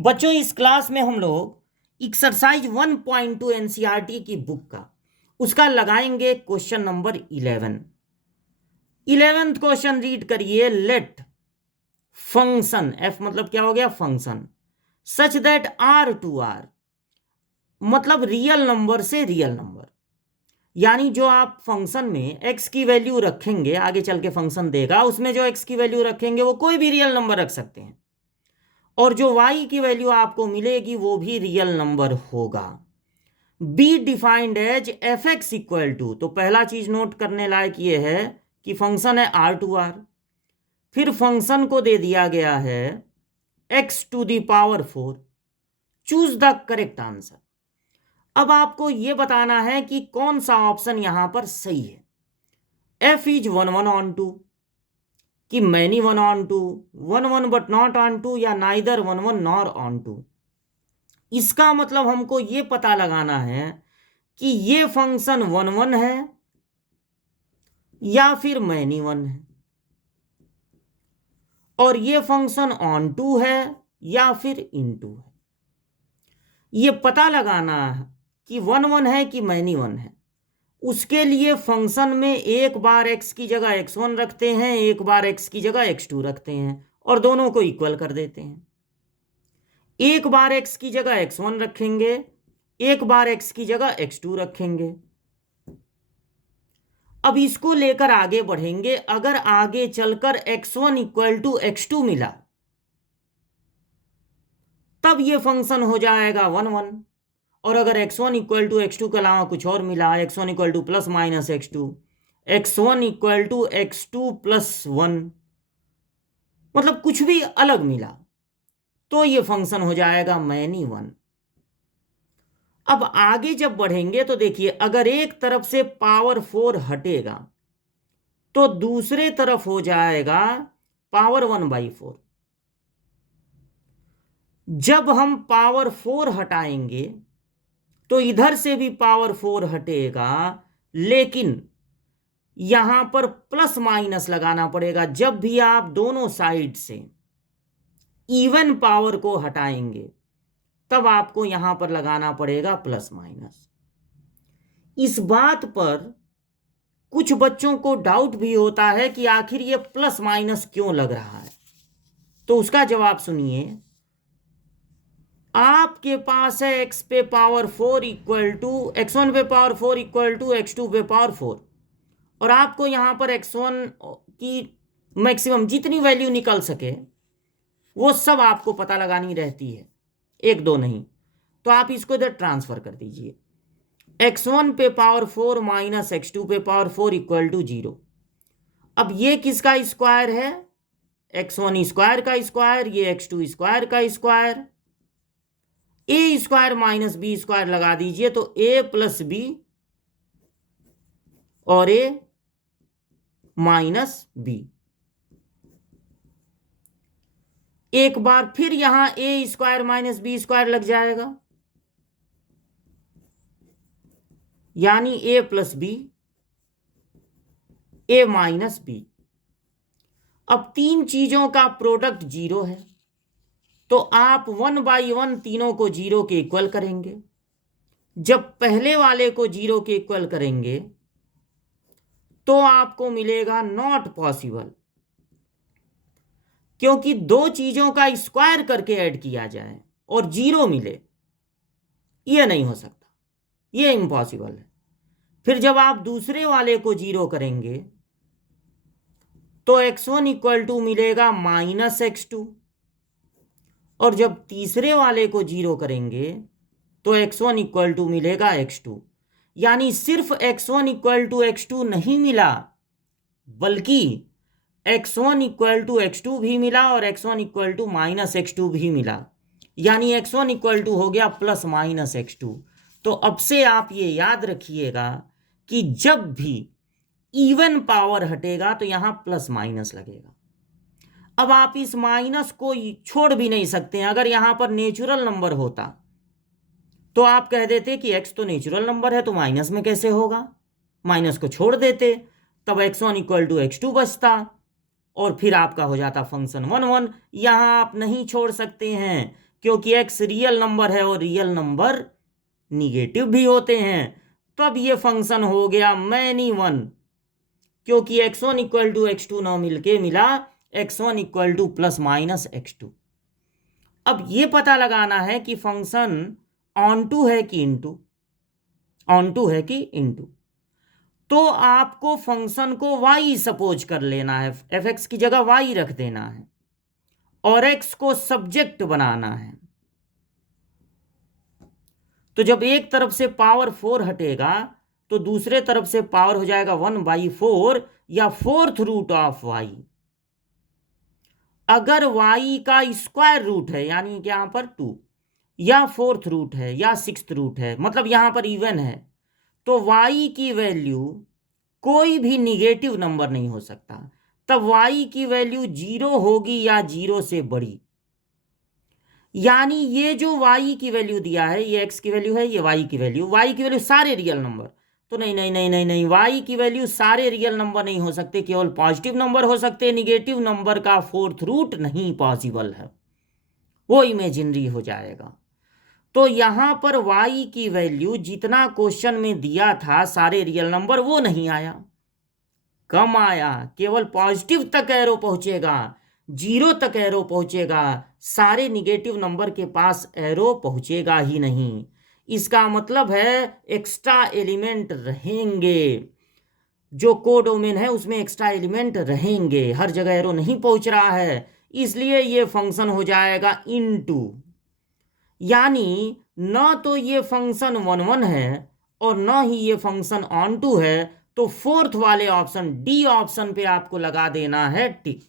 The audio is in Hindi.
बच्चों, इस क्लास में हम लोग एक्सरसाइज 1.2 एनसीईआरटी की बुक का उसका लगाएंगे question number 11th question read करिए। लेट फंक्शन एफ मतलब क्या हो गया, function such that R to R मतलब रियल नंबर से रियल नंबर, यानी जो आप फंक्शन में x की वैल्यू रखेंगे, आगे चल के फंक्शन देगा, उसमें जो x की वैल्यू रखेंगे वो कोई भी रियल नंबर रख सकते हैं, और जो y की वैल्यू आपको मिलेगी वो भी रियल नंबर होगा। Be defined as f x equal to, तो पहला चीज नोट करने लायक ये है कि फंक्शन है आर टू आर, फिर फंक्शन को दे दिया गया है x to the power 4। Choose the correct answer. अब आपको यह बताना है कि कौन सा ऑप्शन यहां पर सही है। एफ इज 1 1 ऑन 2 कि many 1 on 2, 1 1 but not on 2, या नाइदर 1 1 नॉर ऑन 2। इसका मतलब हमको यह पता लगाना है कि ये फंक्शन 1 1 है या फिर मैनी 1 है, और ये फंक्शन ऑन 2 है या फिर इन 2 है। ये पता लगाना है कि 1 1 है कि मैनी 1 है। उसके लिए फंक्शन में एक बार x की जगह x1 रखते हैं, एक बार x की जगह x2 रखते हैं, और दोनों को इक्वल कर देते हैं। एक बार x की जगह x1 रखेंगे, एक बार x की जगह x2 रखेंगे। अब इसको लेकर आगे बढ़ेंगे। अगर आगे चलकर x1 इक्वल टू x2 मिला तब ये फंक्शन हो जाएगा 1 1, और अगर x1 इक्वल टू x2 के अलावा कुछ और मिला, x1 equal to plus minus x2, x1 equal to x2 plus 1, मतलब कुछ भी अलग मिला, तो ये फंक्शन हो जाएगा मैनी 1। अब आगे जब बढ़ेंगे तो देखिए, अगर एक तरफ से पावर 4 हटेगा तो दूसरे तरफ हो जाएगा पावर 1/4। जब हम पावर 4 हटाएंगे तो इधर से भी पावर 4 हटेगा, लेकिन यहां पर प्लस माइनस लगाना पड़ेगा। जब भी आप दोनों साइड से इवन पावर को हटाएंगे तब आपको यहां पर लगाना पड़ेगा प्लस माइनस। इस बात पर कुछ बच्चों को डाउट भी होता है कि आखिर ये प्लस माइनस क्यों लग रहा है, तो उसका जवाब सुनिए। आपके पास है x पे पावर 4 इक्वल टू x1 पे पावर 4 इक्वल टू x2 पे पावर 4, और आपको यहां पर x1 की मैक्सिमम जितनी वैल्यू निकल सके वो सब आपको पता लगानी रहती है, एक दो नहीं। तो आप इसको इधर ट्रांसफर कर दीजिए। x1 पे पावर 4 माइनस x2 पे पावर 4 इक्वल टू 0। अब ये किसका स्क्वायर है, x1 स्क्वायर का स्क्वायर, ये x2 स्क्वायर का स्क्वायर। A square minus b square लगा दीजिए तो a प्लस बी और a माइनस बी। एक बार फिर यहां a square minus b square लग जाएगा, यानी a plus b, a minus b. अब तीन चीजों का प्रोडक्ट 0 है, तो आप 1/1 तीनों को 0 के इक्वल करेंगे। जब पहले वाले को 0 के इक्वल करेंगे तो आपको मिलेगा नॉट पॉसिबल, क्योंकि दो चीजों का स्क्वायर करके ऐड किया जाए और 0 मिले, यह नहीं हो सकता, यह इम्पॉसिबल है। फिर जब आप दूसरे वाले को 0 करेंगे तो x1 इक्वल टू मिलेगा माइनस x2, और जब तीसरे वाले को 0 करेंगे तो x1 इक्वल टू मिलेगा x2। यानी सिर्फ x1 इक्वल टू x2 नहीं मिला, बल्कि x1 इक्वल टू x2 भी मिला और x1 equal to minus x2 भी मिला, यानी x1 इक्वल टू हो गया प्लस माइनस x2। तो अब से आप ये याद रखिएगा कि जब भी इवन पावर हटेगा तो यहां प्लस माइनस लगेगा। अब आप इस माइनस को छोड़ भी नहीं सकते हैं। अगर यहां पर नेचुरल नंबर होता तो आप कह देते कि x तो नेचुरल नंबर है तो माइनस में कैसे होगा, माइनस को छोड़ देते, तब x1 इक्वल टू x2 बचता, और फिर आपका हो जाता फंक्शन 1 1। यहां आप नहीं छोड़ सकते हैं, क्योंकि x रियल नंबर है और रियल नंबर निगेटिव भी होते हैं। तब ये फंक्शन हो गया मैनी वन, क्योंकि x1 इक्वल टू x2 ना मिलके मिला x1 equal to plus minus x2। अब ये पता लगाना है कि फंक्शन ऑन टू है कि इनटू, ऑन टू है कि इनटू। तो आपको फंक्शन को y सपोज कर लेना है, fx की जगह y रख देना है और x को सब्जेक्ट बनाना है। तो जब एक तरफ से पावर 4 हटेगा तो दूसरे तरफ से पावर हो जाएगा 1/4 या फोर्थ रूट ऑफ y। अगर y का स्क्वायर रूट है यानी कि यहां पर 2 या फोर्थ रूट है या सिक्स्थ रूट है, मतलब यहां पर इवन है, तो y की वैल्यू कोई भी निगेटिव नंबर नहीं हो सकता। तब y की वैल्यू 0 होगी या 0 से बड़ी। यानी ये जो y की वैल्यू दिया है, ये x की वैल्यू है, ये y की वैल्यू सारे रियल नंबर। तो नहीं नहीं नहीं नहीं नहीं, y की वैल्यू सारे रियल नंबर नहीं हो सकते, केवल पॉजिटिव नंबर हो सकते। निगेटिव नंबर का फोर्थ रूट नहीं पॉसिबल है, वो इमेजिनरी हो जाएगा। तो यहां पर y की वैल्यू जितना क्वेश्चन में दिया था सारे रियल नंबर, वो नहीं आया, कम आया। केवल पॉजिटिव तक एरो पहुंचेगा, 0 तक एरो पहुंचेगा, सारे निगेटिव नंबर के पास एरो पहुंचेगा ही नहीं। इसका मतलब है एक्स्ट्रा एलिमेंट रहेंगे, जो कोडोमेन है उसमें एक्स्ट्रा एलिमेंट रहेंगे, हर जगह एरो नहीं पहुंच रहा है, इसलिए ये फंक्शन हो जाएगा इनटू। यानी न तो ये फंक्शन 1 1 है और न ही ये फंक्शन ऑन टू है। तो फोर्थ वाले ऑप्शन डी ऑप्शन पे आपको लगा देना है टिक।